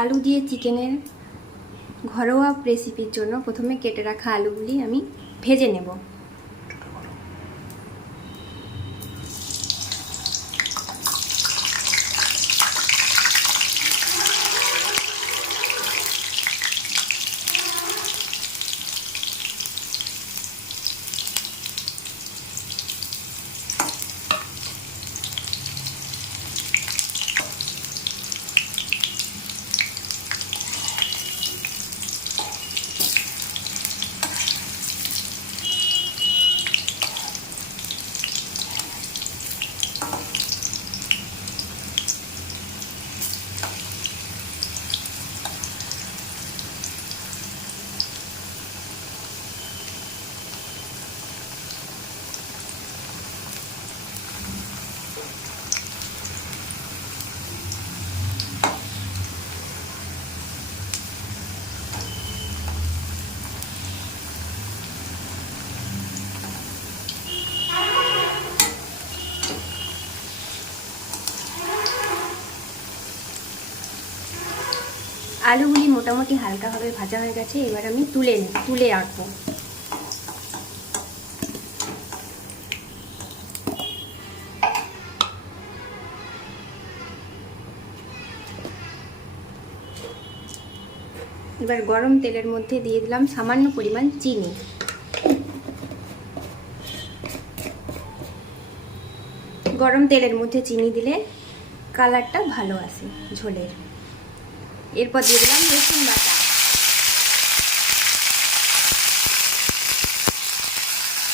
আলু দিয়ে চিকেনের ঘরোয়া রেসিপির জন্য প্রথমে কেটে রাখা আলুগুলি আমি ভেজে নেব। আলুগুলি মোটামুটি হালকাভাবে ভাজা হয়ে গেছে, এবার আমি তুলে রাখবো। এবার গরম তেলের মধ্যে দিয়ে দিলাম সামান্য পরিমাণ চিনি। গরম তেলের মধ্যে চিনি দিলে কালারটা ভালো আসে ঝোলের। এরপর দিয়ে দিলাম রসুন বাটা।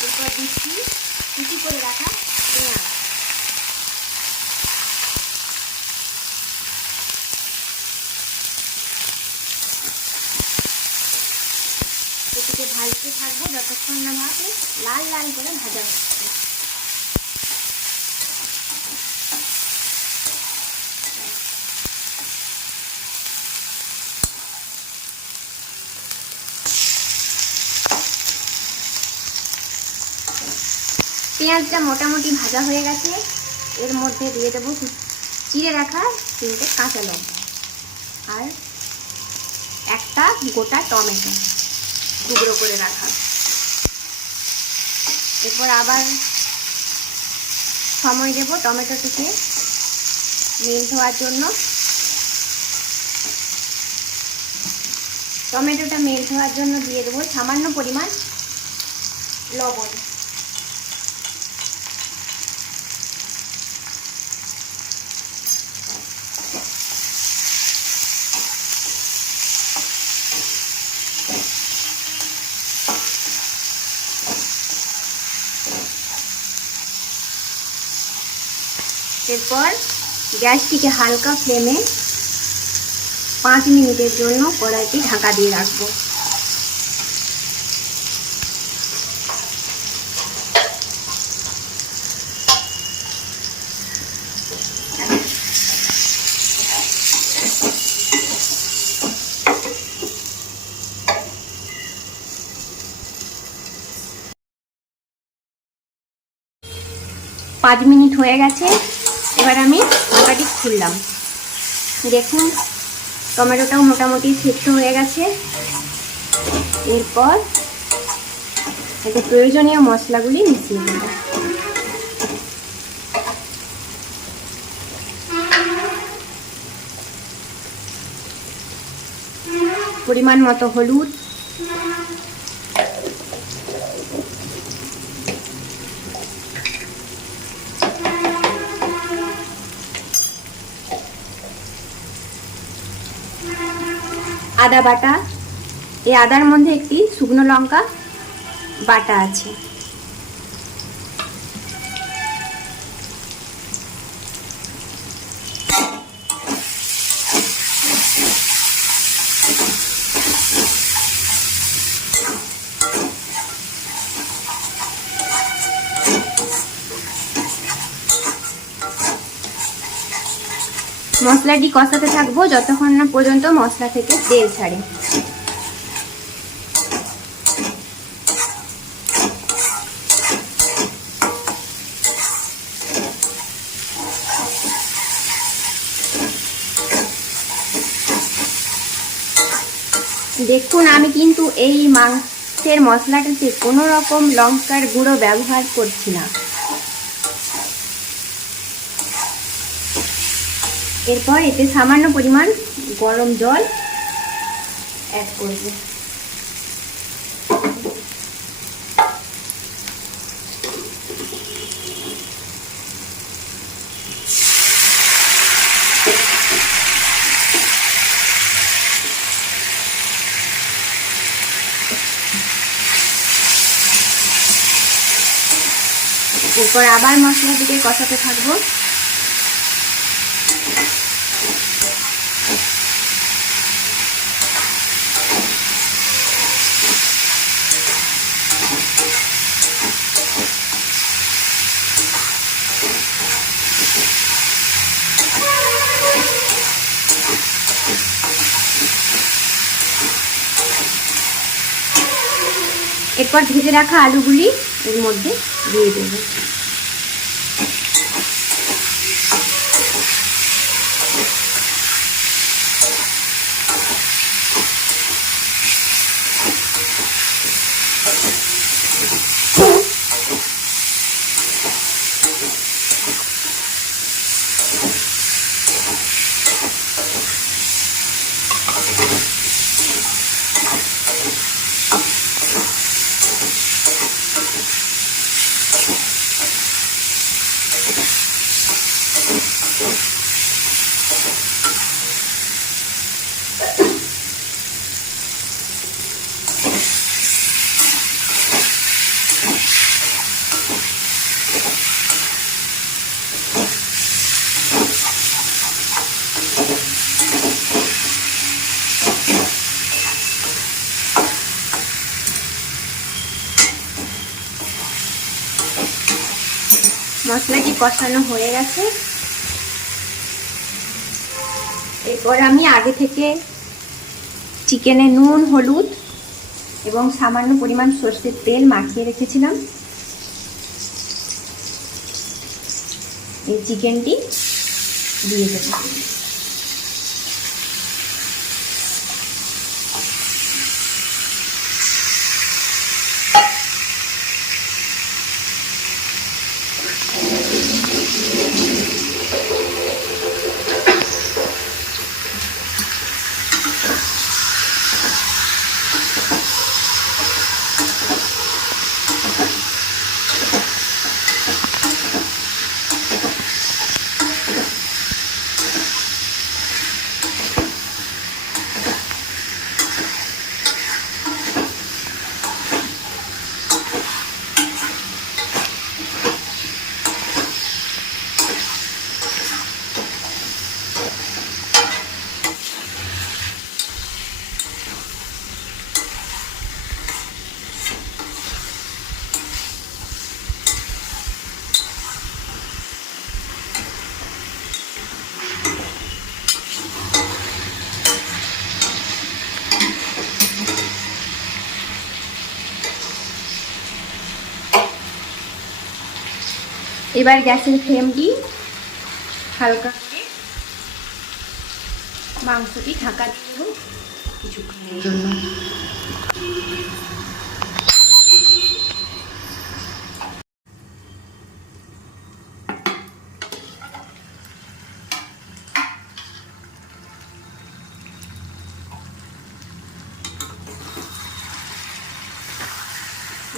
এরপর দিচ্ছি কুচি করে রাখা পেঁয়াজ। এটিকে ভাজতে থাকবো যতক্ষণ না ভাজে লাল লাল করে ভাজা হচ্ছে। পেঁয়াজটা মোটামুটি ভাজা হয়ে গেছে, এর মধ্যে দিয়ে দেবো চিড়ে রাখা 3টে কাঁচা লঙ্কা আর একটা গোটা টমেটো টুকরো করে রাখা। এরপর আবার সময় দেব টমেটোটিকে মেল্ট হওয়ার জন্য। টমেটোটা মেল্ট হওয়ার জন্য দিয়ে দেবো সামান্য পরিমাণ লবণ। এরপর গ্যাসটিকে হালকা ফ্লেমে 5 মিনিটের জন্য কড়াইটি ঢাকা দিয়ে রাখবো। পাঁচ মিনিট হয়ে গেছে, এবার আমি ঢাকাটি খুললাম। দেখুন টমেটোটাও মোটামুটি সিদ্ধ হয়ে গেছে। এরপর এতে প্রয়োজনীয় মশলাগুলি মিশিয়ে দেব। পরিমাণ মতো হলুদ, আদা বাটা। এই আদার মধ্যে একটি শুকনো লঙ্কা বাটা আছে। মশলাটি কষাতে থাকবো যতক্ষণ না পর্যন্ত মশলা থেকে তেল ছাড়ে। দেখুন আমি কিন্তু এই মাংসের মশলাটাতে কোনো রকম লঙ্কার গুঁড়ো ব্যবহার করছি না। এরপর এতে সামান্য পরিমাণ গরম জল অ্যাড করব। এরপর আবার মশলাটিকে কষাতে থাকবো। এরপর ভেজে রাখা আলুগুলি এর মধ্যে দিয়ে দেব। মশলাটি কষানো হয়ে গেছে। এরপর আমি আগে থেকে চিকেনে নুন, হলুদ এবং সামান্য পরিমাণ সরষের তেল মাখিয়ে রেখেছিলাম। এই চিকেনটি দিয়ে দেব। এবার গ্যাসের ফ্লেমটি হালকা করে মাংসটি ঢাকা দিয়ে দেব কিছুক্ষণের জন্য।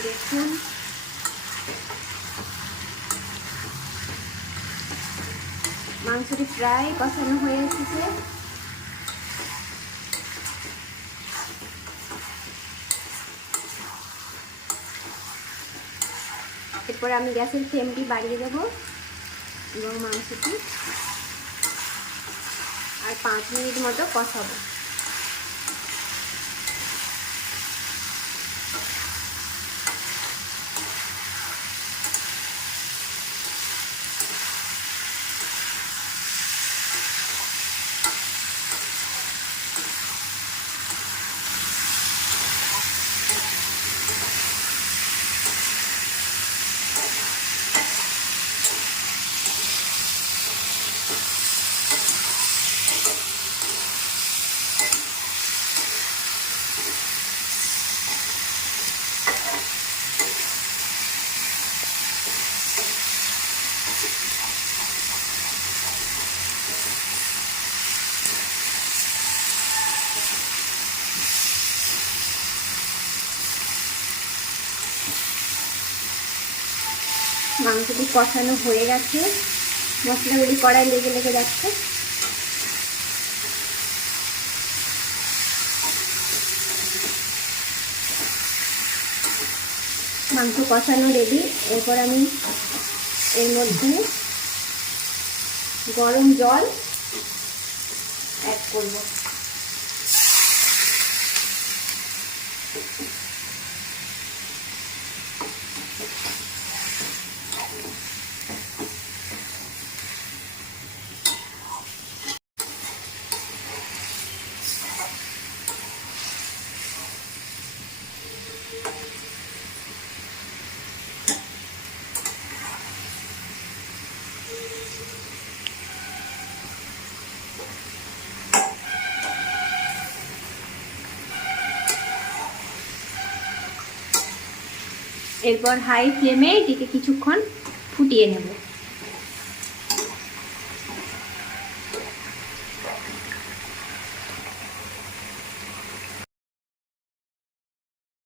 দেখুন মাংসটি প্রায় কষানো হয়ে এসেছে। এরপর আমি গ্যাসের ফ্লেমটি বাড়িয়ে দেব এবং মাংসটি আর 5 মিনিট মতো কষাবো। মাংসটি কষানো হয়ে গেছে, মশলাগুলি কড়াই লেগে লেগে যাচ্ছে। মাংস কষানো রেডি। এরপর আমি এর মধ্যে গরম জল অ্যাড করব। এরপর হাই ফ্লেমে এটিকে কিছুক্ষণ ফুটিয়ে নেব।